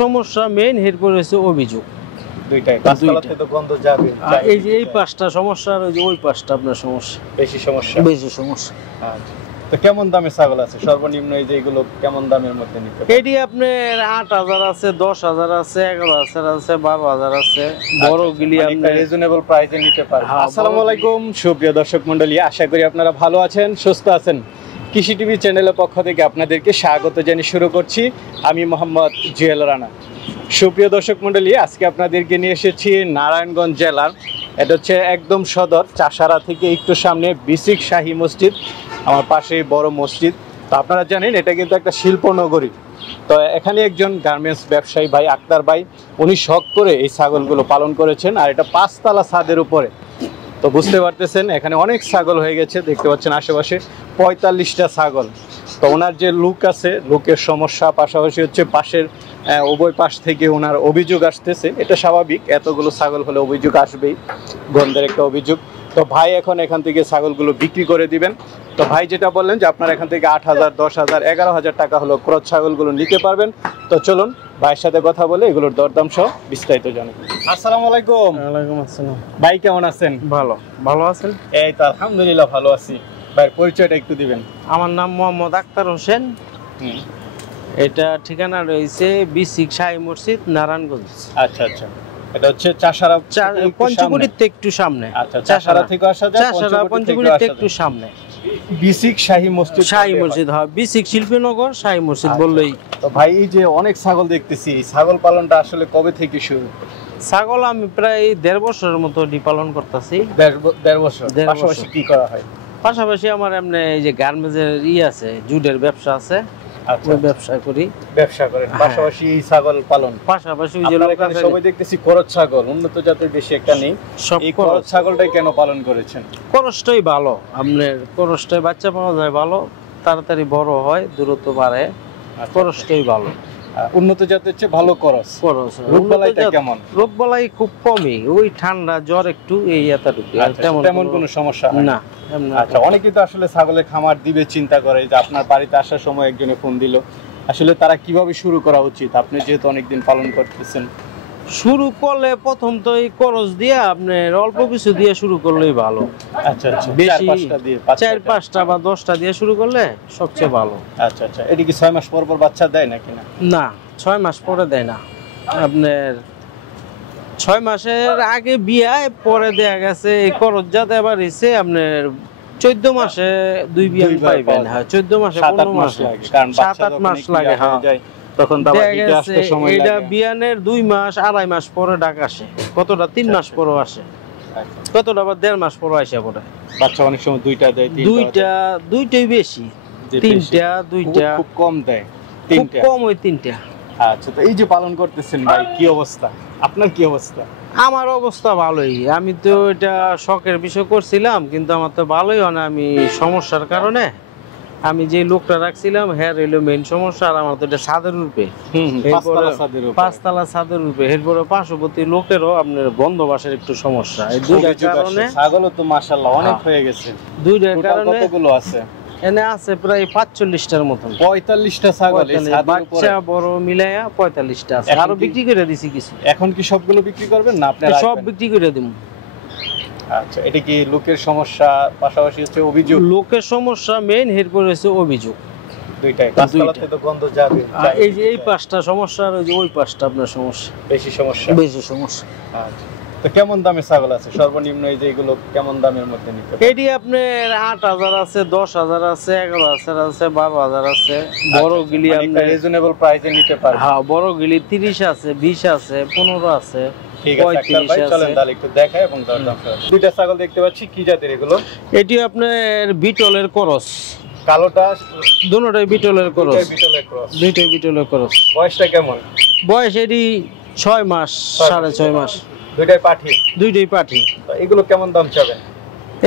সমস্যা মেইন এরপরে হচ্ছে অভিযোগ দুইটাই পাঁচতলাতে তো গন্ধ যাবে এই যে এই পাঁচটা সমস্যা আর ওই যে ওই পাঁচটা আপনার সমস্যা বেশি সমস্যা আচ্ছা তো কেমন দামের ছাগল আছে সর্বনিম্ন এই যে এগুলো কেমন দামের মধ্যে নিতে এটি আপনার 8,000 আছে 10,000 আছে 11,000 আছে 12,000 আছে বড় গিলি আপনি রিজনেবল প্রাইসে নিতে পারবেন আসসালামু আলাইকুম সুপ্রিয় দর্শক মণ্ডলী আশা করি আপনারা ভালো আছেন সুস্থ আছেন কৃষি টিভি চ্যানেলের পক্ষ থেকে আপনাদেরকে স্বাগত জানিয়ে শুরু করছি আমি মোহাম্মদ জুয়েল রানা সুপ্রিয় দর্শক মণ্ডলী আজকে আপনাদেরকে নিয়ে এসেছি নারায়ণগঞ্জ জেলার এটা হচ্ছে একদম সদর চাষারা থেকে একটু সামনে বিসিক শাহী মসজিদ আমার পাশেই বড় মসজিদ তো আপনারা জানেন এটা কিন্তু একটা শিল্পনগরী তো এখানে একজন গার্মেন্টস ব্যবসায়ী ভাই আক্তার ভাই উনি শখ করে এই ছাগলগুলো পালন করেছেন আর এটা 5 তলা ছাদের উপরে তো বুঝতে পারতেছেন এখানে অনেক ছাগল হয়ে গেছে দেখতে পাচ্ছেন আশেপাশে 45টা ছাগল তো ওনার যে লুক আছে লুকের সমস্যা পাশাপাশি হচ্ছে পাশের উভয় পাশ থেকে ওনার অভিযোগ আসতেছে এটা স্বাভাবিক এতগুলো ছাগল হলে অভিযোগ আসবেই গন্ধের একটা অভিযোগ তো ভাই এখন এখান থেকে ছাগলগুলো বিক্রি করে দিবেন তো ভাই যেটা বললেন যে আপনারা এখান থেকে 8,000 10,000 11,000 টাকা হলো ক্রস ছাগলগুলো নিতে পারবেন তো চলুন ভাইয়ের সাথে কথা বলে এগুলোর দরদাম সহ বিস্তারিত জানাবো আসসালামু আলাইকুম ওয়ালাইকুম আসসালাম ভাই কেমন আছেন ভালো আছেন এই তো আলহামদুলিল্লাহ ভালো আছি ভাইয়ের পরিচয়টা একটু দিবেন আমার নাম মোহাম্মদ আক্তার হোসেন এটা ঠিকানা রয়েছে বিসিক শাহী মসজিদ নারায়ণগঞ্জ আচ্ছা আচ্ছা এটা হচ্ছে চাষারা পঞ্চকুড়ির থেকে একটু সামনে আচ্ছা চাষারা থেকে আসা যায় চাষারা পঞ্চকুড়ির থেকে একটু সামনে বিসিক শাহী মসজিদ হয় বিসিক শিল্পীনগর শাহী মসজিদ বললেই তো ভাই এই যে অনেক ছাগল দেখতেছি ছাগল পালনটা আসলে কবে থেকে শুরু ছাগল আমি প্রায় 1.5 বছরের মতো পালন করতেছি 1.5 বছর পাশাপাশি কি করা হয় পাশাপাশি আমার এমনি এই যে গার্মেন্টসের আছে জুটের ব্যবসা আছে ওই ব্যবসা করি ব্যবসা করেন পাশাপাশি ছাগল পালন পাশাপাশি ওই যে লোক আছে সবাই দেখতেছি করজ ছাগল উন্নত জাতের বেশি একটা নেই এই করজ ছাগলটাই কেন পালন করেছেন করজটাই ভালো আপনার করজটাই বাচ্চা পাওয়া যায় ভালো তাড়াতাড়ি বড় হয় দ্রুত বাড়ে করজটাই ভালো উন্নত জাতের চেয়ে ভালো করজ রোগবালাইটা কেমন রোগবালাই খুব কমই ওই ঠান্ডা জ্বর একটু এই এতটুকু তেমন কোনো সমস্যা হয় না আচ্ছা অনেকে তো আসলে ছাগলের খামার দিবে চিন্তা করে যে আপনার বাড়িতে আসার সময় একজনে ফোন দিল আসলে তারা কিভাবে শুরু করা উচিত আপনি যেহেতু অনেকদিন পালন করতেছেন শুরু করলে প্রথম তো এই করজ দিয়ে আপনি অল্প কিছু দিয়ে শুরু করলেই ভালো আচ্ছা আচ্ছা বেশি 4-5টা বা 10টা দিয়ে শুরু করলে সবচেয়ে ভালো আচ্ছা আচ্ছা এটা কি 6 মাস পর পর বাচ্চা দেয় নাকি না না 6 মাস পরে দেয় না আপনার 6 মাসের আগে বিয়ায় পরে দেয়া গেছে এই করজ জাতে আবার এসে আপনার 14 মাসে 2 বিয়ান পাইবেন হ্যাঁ 14 মাসে 15 মাস লাগে কারণ 7-8 মাস লাগে হ্যাঁ তখন দাবা দিতে আসতে সময় লাগে এটা বিয়ানের 2 মাস 2.5 মাস পরে ডাক আসে কতটা 3 মাস পরে আসে কতটা আবার 1.5 মাস পরে আসে পড়ে বাচ্চা অনেক সময় দুইটা দেয় দুইটাই বেশি দুইটা খুব কম দেয় খুব কম ওই 3টা আচ্ছা তো এই যে পালন করতেছেন ভাই কি অবস্থা আপনার কি অবস্থা আমার অবস্থা ভালোই আমি তো এটা শখের বিষয় করছিলাম কিন্তু আমার তো ভালোই হয় না আমি সমস্যার কারণে আমি যে লোকটা রাখছিলাম হ্যাঁ রইলো মেইন সমস্যা আর আমার তো এটা ছাদের রূপে 5 তলা ছাদের রূপে এরপরে পার্শ্ববর্তী লোকেরও আপনার বন্ধবাসের একটু সমস্যা এই দুইটার কারণে ছাগলও তো মাশাআল্লাহ অনেক হয়ে গেছে দুইটার কারণে কতগুলো আছে এনে আছে প্রায় 45টার মতন 45টা ছাগল এই ছাদের উপরে বাচ্চা বড় মিলায়া 45টা আছে আরো বিক্রি করে দিছি কিছু এখন কি সবগুলো বিক্রি করবেন না আপনারা সব বিক্রি করে দেব আচ্ছা এটা কি লোকের সমস্যা পাশাপাশি হচ্ছে অভিযোগ লোকের সমস্যা মেইন এরপরে হচ্ছে অভিযোগ দুইটাই পাঁচতলাতে তো গন্ধ যাবে এই যে এই পাঁচটা সমস্যা আর ওই যে ওই পাঁচটা আপনার সমস্যা বেশি সমস্যা আচ্ছা তো কেমন দামের ছাগল আছে সর্বনিম্ন এই যে এগুলো কেমন দামের মধ্যে নিতে এটি আপনার 8,000 আছে 10,000 আছে 11,000 আছে 12,000 আছে বড় গিলি আপনি রিজনেবল প্রাইসে নিতে পারবেন হ্যাঁ বড় গিলি 30 আছে 20 আছে 15 আছে ঠিক আছে আক্তার ভাই চলেন তাহলে একটু দেখাই এবং দরদাম করি দুইটা ছাগল দেখতে পাচ্ছি কি জাতের এগুলো এটি আপনার বিটলের ক্রস কালোটা দুটোটাই বিটলের ক্রস দুইটাই বিটলের ক্রস বয়সটা কেমন বয়স এটি 6 মাস 6.5 মাস দুইটাই পাঠি তো এগুলো কেমন দাম চাবেন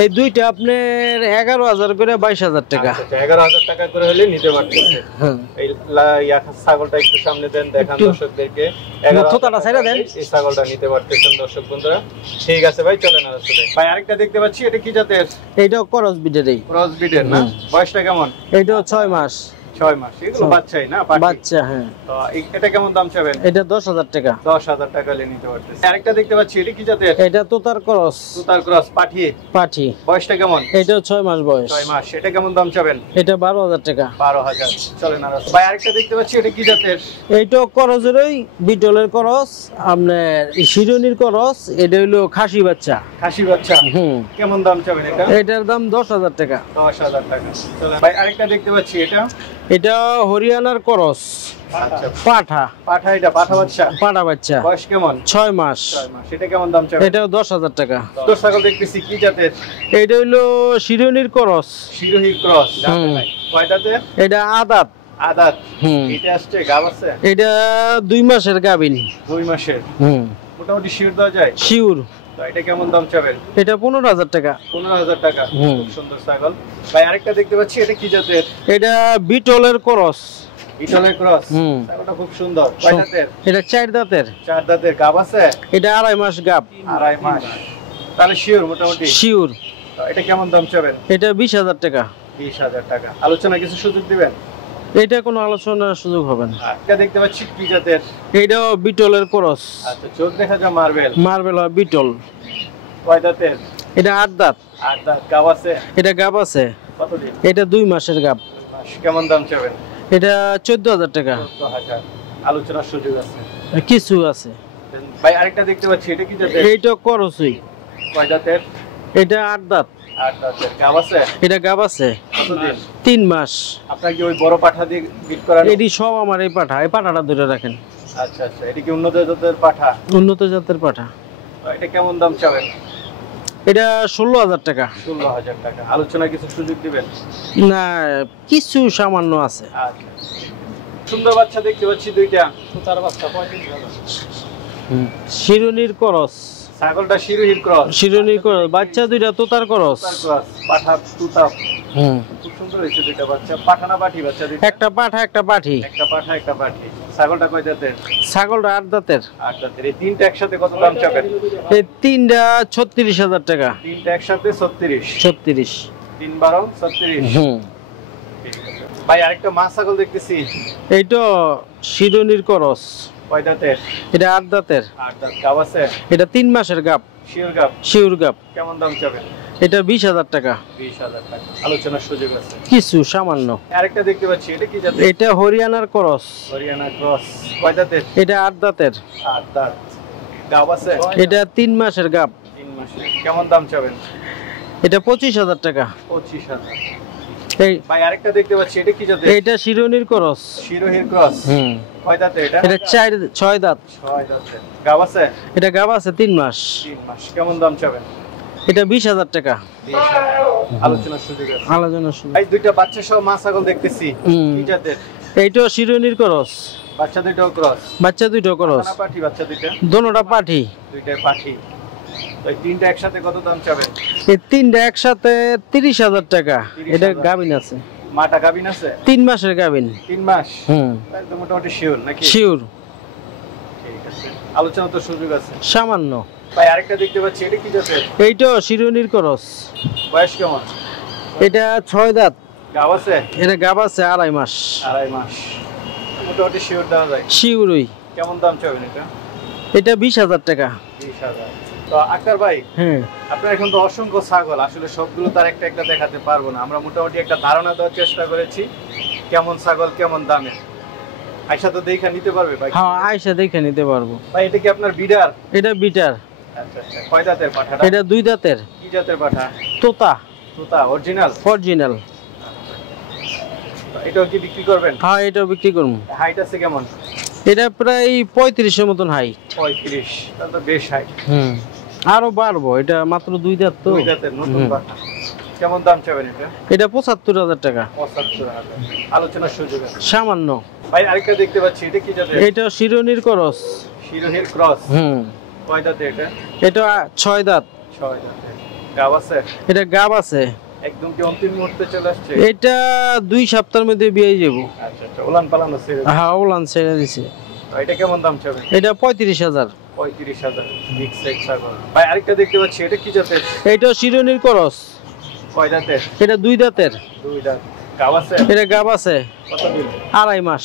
এই দুইটা আপনার 11,000 করে 22,000 টাকা 11,000 টাকা করে হলে নিতে পারবেন এই ছাগলটা একটু সামনে দেন দেখান দর্শকদেরকে 11,000 টাকা দেন এই ছাগলটা নিতে পারতেছেন দর্শক বন্ধুরা ঠিক আছে ভাই চলেন ভাই আরেকটা দেখতে পাচ্ছি এটা কি জাতের এইটাও ক্রস বিটেরই ক্রস বিটের না বয়সটা কেমন এইটাও 6 মাস 6 মাস এগুলো বাচ্চাই না পাঠি? বাচ্চা, হ্যাঁ। তো এটা কেমন দাম চাবেন? এটা 10,000 টাকা। 10,000 টাকা হলে নিতে পারতেছি। আরেকটা দেখতে পাচ্ছি, এটা কি জাতের? এটা তোতার ক্রস। তোতার ক্রস পাঠি। পাঠি। বয়সটা কেমন? এটাও 6 মাস বয়স। 6 মাস। এটা কেমন দাম চাবেন? এটা 12,000 টাকা। 12,000। চলেন আর ভাই আরেকটা দেখতে পাচ্ছি, এটা কি জাতের? এইটাও করজেরই, বিটলের করস, আপনার শিরোনির করস। এটা হলো খাসি বাচ্চা। খাসি বাচ্চা। কেমন দাম চাবেন এটা? এটার দাম 10,000 টাকা। 10,000 টাকা। চলেন ভাই আরেকটা দেখতে পাচ্ছি, এটা হরিয়ানার করস। আচ্ছা, পাঠা। পাঠা। এটা পাঠা বাচ্চা। পাঠা বাচ্চা। বয়স কেমন? 6 মাস। 6 মাস। এটা কেমন দাম চাবেন? এটাও 10,000 টাকা। তোর ছাগল দেখতেছি, কি জাতের? এটা হলো শিরোনির করস। শিরোহী ক্রস। কয় দাঁতের? এটা আদাত। আদাত। এটা আসছে গাব আছে? এটা 2 মাসের গাবিন। 2 মাসের। মোটামুটি শিওর দেওয়া যায়? শিওর। তো এটা কেমন দাম চাবেন? এটা 15,000 টাকা। 15,000 টাকা। খুব সুন্দর ছাগল। ভাই আরেকটা দেখতে পাচ্ছি, এটা কি জাতের? এটা বিটলের ক্রস। বিটলের ক্রস। ছাগলটা খুব সুন্দর। কয় দাঁতের? এটা 4 দাঁতের। 4 দাঁতের। গাব আছে? এটা 2.5 মাস গাব। 2.5 মাস। তাহলে শিওর মোটামুটি? শিওর। তো এটা কেমন দাম চাবেন? এটা 20,000 টাকা। 20,000 টাকা। আলোচনা কিছু সুযোগ দিবেন? এটা কোনো আলোচনার সুযোগ হবে না। এটা দেখতে পাচ্ছি, কি জাতের? এটাও বিটলের ক্রস। আচ্ছা, চোখ দেখা যায় মার্বেল। মার্বেল হয় বিটল। কয় দাঁতের? এটা 8 দাঁত। 8 দাঁত। গাব আছে? এটা গাব আছে। কতদিন? এটা 2 মাসের গাব। কেমন দাম চাবেন? এটা 14,000 টাকা। 14,000। আলোচনার সুযোগ আছে? কিছু আছে। ভাই আরেকটা দেখতে পাচ্ছি, এটা কি জাতের? এইটা করসই। কয় দাঁতের? এটা 8 দাঁত। 8 দাঁতের। গাব আছে? এটা গাব আছে। কতদিন? 3 মাস। আপনার কি ওই বড় পাঠা দিয়ে বিট করানো? এটি সব আমার এই পাঠা। এই পাঠাটা ধরে রাখেন। আচ্ছা আচ্ছা, এটা কি উন্নত জাতের পাঠা? উন্নত জাতের পাঠা। এটা কেমন দাম চাবেন? এটা 16,000 টাকা। 16,000 টাকা। আলোচনা কিছু সুযোগ দিবেন? না, কিছু সামান্য আছে। আচ্ছা, সুন্দর বাচ্চা দেখতে পাচ্ছি দুইটা। তোতার বাচ্চা। শিরোনির করস। ছাগলটা শিরোহির ক্রস। শিরোনির করস। বাচ্চা দুইটা তোতার করস। পাঠা তুতা। খুব সুন্দর হয়েছে দুইটা বাচ্চা। পাঠা না পাঠি বাচ্চা দুইটা? একটা পাঠা একটা পাঠি। একটা পাঠা একটা পাঠি। ছাগলটা কয় দাঁতের? ছাগলটা 8 দাঁতের। 8 দাঁতের। এই তিনটা একসাথে কত দাম চাবেন? এই তিনটা 36,000 টাকা। তিনটা একসাথে 36। 36। 3 12 36। ভাই আরেকটা মা ছাগল দেখতেছি। এইটা শিরোনির করস। কয় দাঁতের? এটা 8 দাঁতের। 8 দাঁত। গাব আছে? এটা 3 মাসের গাব। শিওর গাব? শিওর গাব। কেমন দাম চাবেন? এটা 20,000 টাকা। 20,000 টাকা। আলোচনার সুযোগ আছে? কিছু সামান্য। আরেকটা দেখতে পাচ্ছি, এটা কি জাতের? এটা হরিয়ানার করস। হরিয়ানা ক্রস। কয় দাঁতের? এটা 8 দাঁতের। 8 দাঁত। গাব আছে? এটা 3 মাসের গাব। 3 মাসের। কেমন দাম চাবেন? এটা 25,000 টাকা। 25,000। এই ভাই আরেকটা দেখতে পাচ্ছি, এটা কি জাতের? এটা শিরোনির করস। শিরোহির ক্রস। কয় দাঁতের এটা? এটা 6 দাঁত। 6 দাঁতের। গাব আছে? এটা গাব আছে 3 মাস। 3 মাস। কেমন দাম চাবেন? এটা 20,000 টাকা। 20,000। আলোচনার সুযোগ আছে? আলোচনার সুযোগ। ভাই দুইটা বাচ্চা সহ মা ছাগল দেখতেছি, কি জাতের? এইটাও শিরোনির করস। বাচ্চা দুইটাও ক্রস। বাচ্চা দুইটাও করস। না পাঠি বাচ্চা দুইটা? দোনোটা পাঠি। দুইটাই পাঠি। তো এই তিনটা একসাথে কত দাম চাবেন? এই তিনটা একসাথে 30,000 টাকা। এটা গাবিন আছে। মাটা গাবিন আছে? 3 মাসের গাবিন। 3 মাস। একদম মোটামুটি শিওর নাকি? শিওর। ঠিক আছে, আলোচনা তো সুযোগ আছে? সামান্য। ভাই আরেকটা দেখতে পাচ্ছি, এটা কি জাতের? এইটাও শিরোনির করস। বয়স কেমন? এটা 6 দাঁত। গাব আছে? এটা গাব আছে 2.5 মাস। 2.5 মাস। মোটামুটি শিওর দেওয়া যায়? শিওরই। কেমন দাম চাবেন এটা? এটা 20,000 টাকা। 20,000। তো আক্তার ভাই, আপনার এখন তো অসংখ্য ছাগল, আসলে সবগুলো তার একটা একটা দেখাতে পারবো না। আমরা মোটামুটি একটা ধারণা দেওয়ার চেষ্টা করেছি কেমন ছাগল কেমন দামে। আয়শা তো দেখে নিতে পারবে ভাই? হ্যাঁ, আয়শা দেখে নিতে পারবো। ভাই এটা কি আপনার বিডার? এটা বিটার। আচ্ছা আচ্ছা। কয় দাঁতের পাঠাটা? এটা 2 দাঁতের। কি জাতের পাঠা? তোতা। তোতা অরিজিনাল? অরিজিনাল। এটাও কি বিক্রি করবেন? হ্যাঁ, এটাও বিক্রি করব। হাইট আছে কেমন? এটা প্রায় 35 এর মতন হাইট। 35। তাহলে তো বেশ হাইট। আরো বাড়বো, এটা মাত্র 2 দাঁত তো। 2 দাঁতের নতুন পাঠা। কেমন দাম চাবেন এটা? এটা 75,000 টাকা। 75,000। আলোচনার সুযোগ আছে? সামান্য। ভাই আরেকটা দেখতে পাচ্ছি, এটা কি জাতের? এটা শিরোনির করস। শিরোহির ক্রস। কয় দাঁতের এটা? এটা 6 দাঁত। 6 দাঁতের। গাব আছে? এটা গাব আছে। একদম কি অন্তিম মুহূর্তে চলে আসছে? এটা 2 সপ্তাহের মধ্যে বিয়ে যাব। আচ্ছা আচ্ছা। ওলান পালান আছে? হ্যাঁ, ওলান ছেড়ে দিছে। এটা কেমন দাম চাবেন? এটা 35,000। 35,000। মিক্স সেট ছাগল। ভাই আরেকটা দেখতে পাচ্ছি, এটা কি জাতের? এটা শিরোনির করস। কয় দাঁতের? এটা 2 দাঁতের। 2 দাঁত। গাব আছে? এটা গাব আছে কতদিন? 2.5 মাস।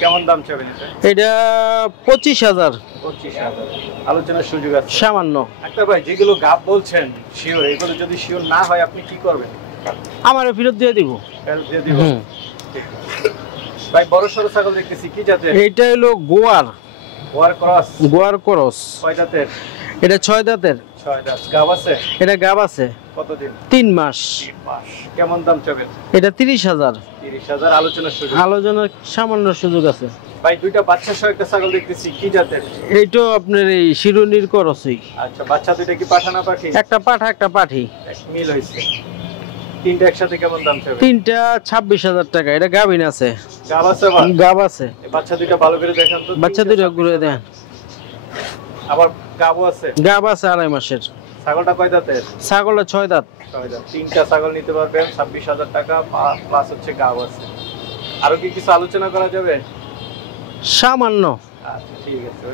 কেমন দাম চাবেন এটা? এটা 25,000। 25,000 আলোচনার সুযোগ আছে সামান্য। আক্তার ভাই, যেগুলো গাব বলছেন শিওর, এগুলো যদি শিওর না হয় আপনি কি করবেন? আমারে ফেরত দিয়ে দিব। ফেরত দিয়ে দিব? ঠিক আছে। ভাই বড় সরো ছাগল দেখতেছি, কি জাতের? এটা হলো গোয়ার ক্রস। গোয়ার ক্রস। কয় দাঁতের? এটা 6 দাঁতের। 6 দাঁত। গাব আছে? এটা গাব আছে। কতদিন? 3 মাস। 3 মাস। কেমন দাম চাবেন? এটা 30,000। 30,000 আলোচনার সুযোগ। আলোচনার সামান্য সুযোগ আছে। ভাই দুইটা বাচ্চা সহ একটা ছাগল দেখতেছি, কি জাতের? এইটাও আপনার এই শিরোনির করসই। আচ্ছা, বাচ্চা দুইটা কি পাঠা না পাঠি? একটা পাঠা একটা পাঠি। এক মিল হইছে। তিনটা একসাথে কেমন দাম চাবেন? তিনটা 26,000 টাকা। এটা গাভিন আছে। গাব আছে? আবার গাব আছে। এই বাচ্চা দুইটা ভালো করে দেখান তো। বাচ্চা দুইটা ঘুরে দেন। আবার গাবও আছে? গাব আছে 2.5 মাসের। ছাগলটা কয় দাঁতের? ছাগলের 6 দাঁত। 6 দাঁত। তিনটা ছাগল নিতে পারবেন 26,000 টাকা, প্লাস হচ্ছে গাব আছে। আরো কি কিছু আলোচনা করা যাবে? সামান্য। আচ্ছা ঠিক আছে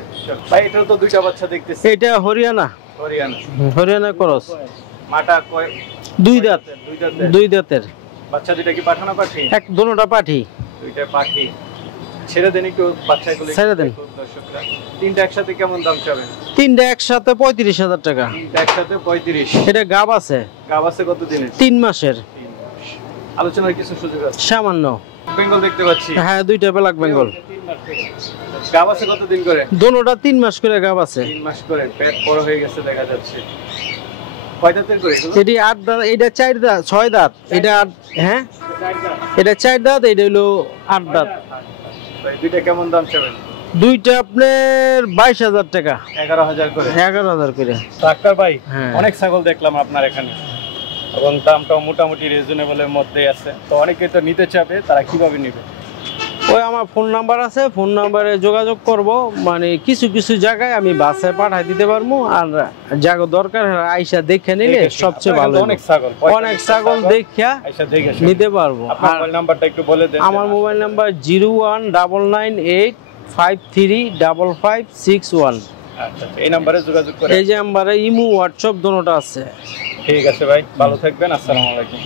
ভাই। এটাও তো দুইটা বাচ্চা দেখতেছি। এটা হরিয়ানা। হরিয়ানা। হরিয়ানা ক্রস। মাটা কয়? 2 দাঁত। 2 দাঁতের। 2 দাঁতের। বাচ্চা দুইটা কি পাঠা না পাঠি? দুটোটা পাঠি। দুইটা পাঠি। ছেড়ে দেন একটু বাচ্চাগুলো। ছেড়ে দেন। দর্শকরা তিনটা একসাথে কেমন দাম চাবেন? তিনটা একসাথে 35,000 টাকা। তিনটা একসাথে 35। এটা গাব আছে। গাব আছে কত দিনের? 3 মাসের। 3 মাস। আলোচনার কিছু সুযোগ আছে? সামান্য। বেঙ্গল দেখতে পাচ্ছি। হ্যাঁ, দুইটা ব্ল্যাক বেঙ্গল। 3 মাস থেকে। গাব আছে কত দিন করে? দুটোটা 3 মাস করে গাব আছে। 3 মাস করে। পেট বড় হয়ে গেছে দেখা যাচ্ছে। কয় দাঁতের করে এগুলো? এটি 8 দাঁত। এটা 4 দাঁত 6 দাঁত। এটা হ্যাঁ, এটা 4 দাঁত। এটা হলো 8 দাঁত। ভাই দুইটা কেমন দাম চাবেন? দুইটা আপনার 22,000 টাকা। 11,000 করে। 11,000 করে। ডাক্তার ভাই, হ্যাঁ। অনেক ছাগল দেখলাম আপনার এখানে এবং দামটাও মোটামুটি রিজনেবলের মধ্যে আছে। তো অনেকে তো নিতে চাবে, তারা কিভাবে নেবে? ওই আমার ফোন নাম্বার আছে, ফোন নাম্বারে যোগাযোগ করব। মানে কিছু কিছু জায়গায় আমি বাসে পাঠাই দিতে পারবো, আর জায়গা দরকার আইসা দেখে নিলে সবচেয়ে ভালো। অনেক ছাগল, অনেক ছাগল দেখা আচ্ছা দেখে নিতে পারবো। আপনার আর মোবাইল নাম্বারটা একটু বলে দেন। আমার মোবাইল নাম্বার 019985355661। আচ্ছা, এই নাম্বারে যোগাযোগ করে। এই যে নাম্বারে ইমো হোয়াটসঅ্যাপ দুটোটা আছে। ঠিক আছে ভাই, ভালো থাকবেন। আসসালামু আলাইকুম।